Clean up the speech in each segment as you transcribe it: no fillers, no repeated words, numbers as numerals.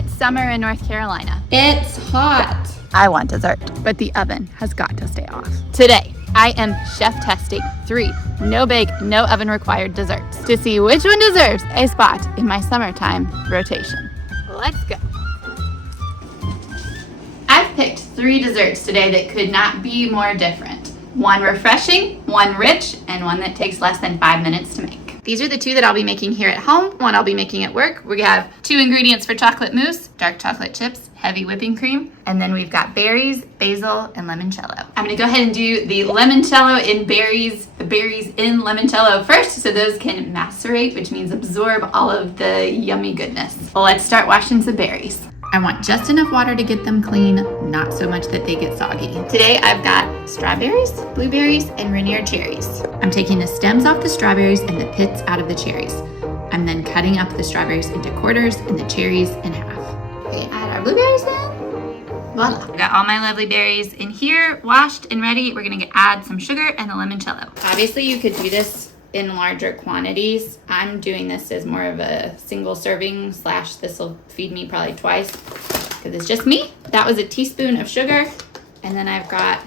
It's summer in North Carolina. It's hot. I want dessert, but the oven has got to stay off. Today, I am chef testing 3 no-bake, no-oven required desserts to see which one deserves a spot in my summertime rotation. Let's go. I've picked 3 desserts today that could not be more different. One refreshing, one rich, and one that takes less than 5 minutes to make. These are the 2 that I'll be making here at home, one I'll be making at work. We have 2 ingredients for chocolate mousse, dark chocolate chips, heavy whipping cream, and then we've got berries, basil, and limoncello. I'm gonna go ahead and do the limoncello in berries, the berries in limoncello first, so those can macerate, which means absorb all of the yummy goodness. Well, let's start washing some berries. I want just enough water to get them clean, not so much that they get soggy. Today I've got strawberries, blueberries, and Rainier cherries. I'm taking the stems off the strawberries and the pits out of the cherries. I'm then cutting up the strawberries into quarters and the cherries in half. Okay, add our blueberries in. Voila. I've got all my lovely berries in here, washed and ready. We're gonna add some sugar and the limoncello. Obviously you could do this in larger quantities. I'm doing this as more of a single serving / this will feed me probably twice because it's just me. That was a teaspoon of sugar, and then I've got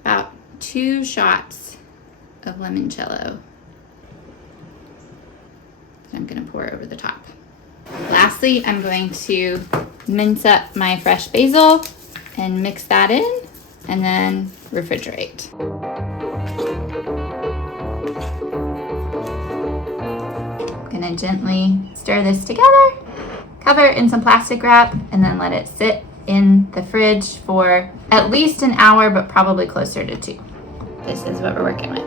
about 2 shots of limoncello that I'm gonna pour over the top. Lastly, I'm going to mince up my fresh basil and mix that in and then refrigerate. Gonna gently stir this together, cover it in some plastic wrap, and then let it sit in the fridge for at least an hour, but probably closer to 2. This is what we're working with.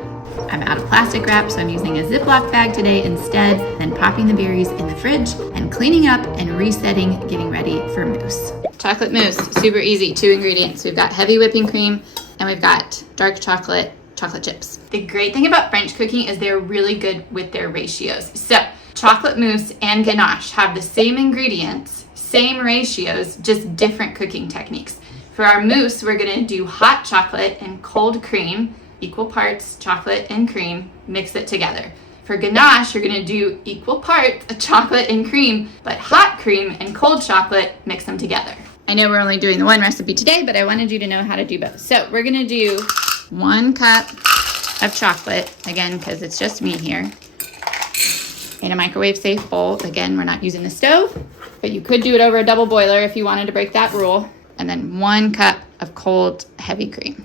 I'm out of plastic wrap, so I'm using a Ziploc bag today instead, then popping the berries in the fridge and cleaning up and resetting, getting ready for mousse. Chocolate mousse, super easy, 2 ingredients. We've got heavy whipping cream and we've got dark chocolate chips. The great thing about French cooking is they're really good with their ratios. So chocolate mousse and ganache have the same ingredients, same ratios, just different cooking techniques. For our mousse, we're gonna do hot chocolate and cold cream, equal parts chocolate and cream, mix it together. For ganache, you're gonna do equal parts chocolate and cream, but hot cream and cold chocolate, mix them together. I know we're only doing the one recipe today, but I wanted you to know how to do both. So we're gonna do 1 cup of chocolate, again, because it's just me here, in a microwave safe bowl. Again, we're not using the stove, but you could do it over a double boiler if you wanted to break that rule. And then 1 cup of cold heavy cream.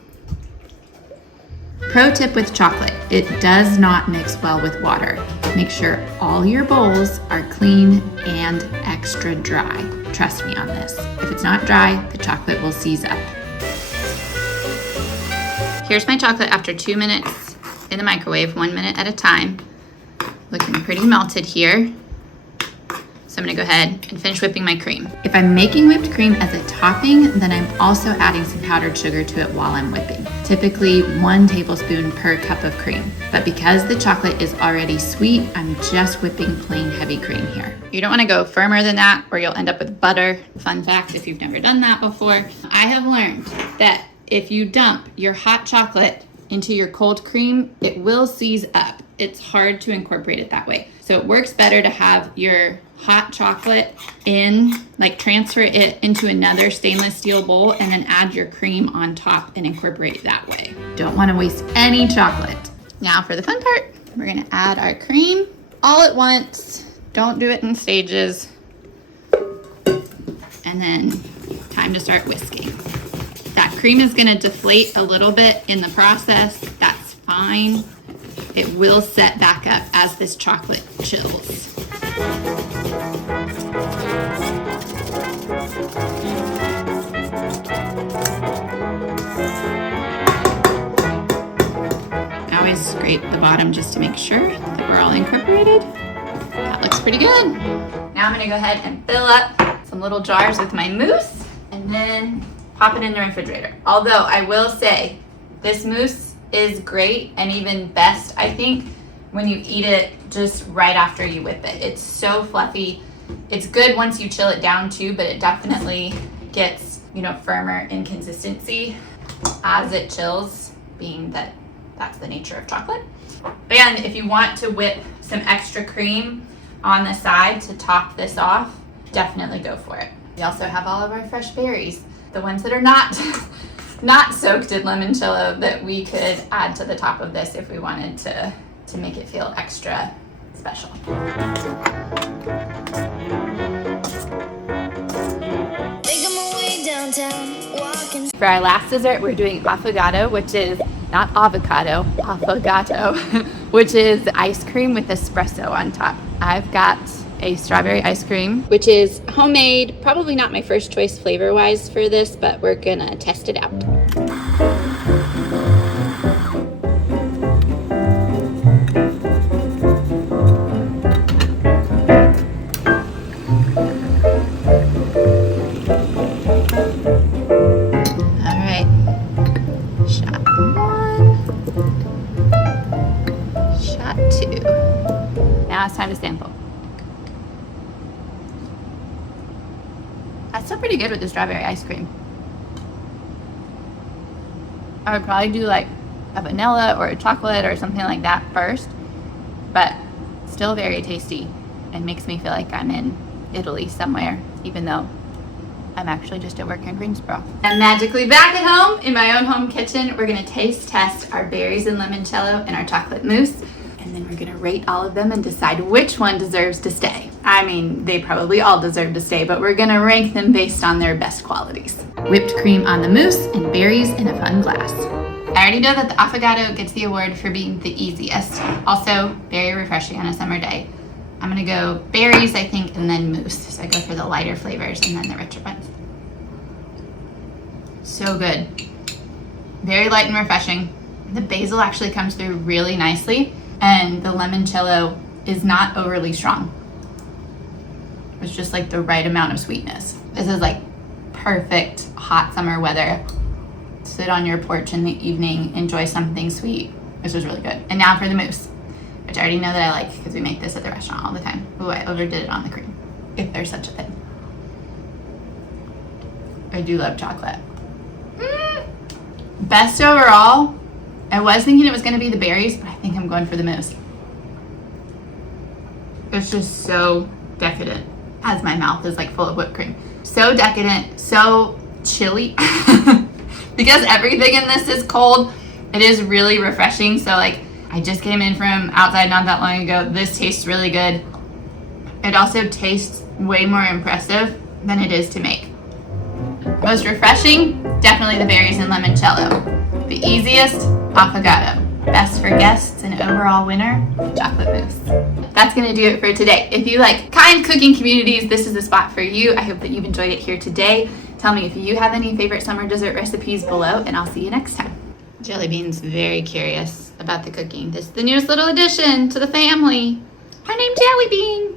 Pro tip with chocolate, it does not mix well with water. Make sure all your bowls are clean and extra dry. Trust me on this. If it's not dry, the chocolate will seize up. Here's my chocolate after 2 minutes in the microwave, 1 minute at a time. Looking pretty melted here. So I'm gonna go ahead and finish whipping my cream. If I'm making whipped cream as a topping, then I'm also adding some powdered sugar to it while I'm whipping. Typically 1 tablespoon per cup of cream. But because the chocolate is already sweet, I'm just whipping plain heavy cream here. You don't wanna go firmer than that or you'll end up with butter. Fun fact, if you've never done that before, I have learned that if you dump your hot chocolate into your cold cream, it will seize up. It's hard to incorporate it that way. So it works better to have your hot chocolate transfer it into another stainless steel bowl and then add your cream on top and incorporate it that way. Don't want to waste any chocolate. Now for the fun part, we're gonna add our cream all at once. Don't do it in stages. And then time to start whisking. That cream is gonna deflate a little bit in the process. That's fine. It will set back up as this chocolate chills. I always scrape the bottom just to make sure that we're all incorporated. That looks pretty good. Now I'm gonna go ahead and fill up some little jars with my mousse and then pop it in the refrigerator. Although I will say, this mousse is great and even best, I think, when you eat it just right after you whip it. It's so fluffy. It's good once you chill it down too, but it definitely gets, firmer in consistency as it chills, being that that's the nature of chocolate. And if you want to whip some extra cream on the side to top this off, definitely go for it. We also have all of our fresh berries, the ones that are not not soaked in limoncello, that we could add to the top of this if we wanted to make it feel extra special. For our last dessert, we're doing affogato, which is not avocado, affogato, which is ice cream with espresso on top. I've got a strawberry ice cream, which is homemade. Probably not my first choice flavor-wise for this, but we're gonna test it out. All right, shot 1, shot 2. Now it's time to sample. That's still pretty good with the strawberry ice cream. I would probably do like a vanilla or a chocolate or something like that first, but still very tasty and makes me feel like I'm in Italy somewhere, even though I'm actually just at work in Greensboro. I'm magically back at home in my own home kitchen. We're gonna taste test our berries and limoncello and our chocolate mousse, and then we're gonna rate all of them and decide which one deserves to stay. I mean, they probably all deserve to stay, but we're gonna rank them based on their best qualities. Whipped cream on the mousse and berries in a fun glass. I already know that the affogato gets the award for being the easiest. Also, very refreshing on a summer day. I'm gonna go berries, I think, and then mousse. So I go for the lighter flavors and then the richer ones. So good. Very light and refreshing. The basil actually comes through really nicely, and the limoncello is not overly strong. It's just like the right amount of sweetness. This is like perfect hot summer weather. Sit on your porch in the evening, enjoy something sweet. This was really good. And now for the mousse, which I already know that I like because we make this at the restaurant all the time. Ooh, I overdid it on the cream, if there's such a thing. I do love chocolate. Best overall, I was thinking it was gonna be the berries, but I think I'm going for the mousse. It's just so decadent, as my mouth is like full of whipped cream. So decadent, so chilly. Because everything in this is cold, it is really refreshing. So like, I just came in from outside not that long ago. This tastes really good. It also tastes way more impressive than it is to make. Most refreshing, definitely the berries and limoncello. The easiest, affogato. Best for guests and overall winner, chocolate mousse. That's gonna do it for today. If you like kind cooking communities, this is the spot for you. I hope that you've enjoyed it here today. Tell me if you have any favorite summer dessert recipes below, and I'll see you next time. Jelly Bean's very curious about the cooking. This is the newest little addition to the family. Her name's Jelly Bean.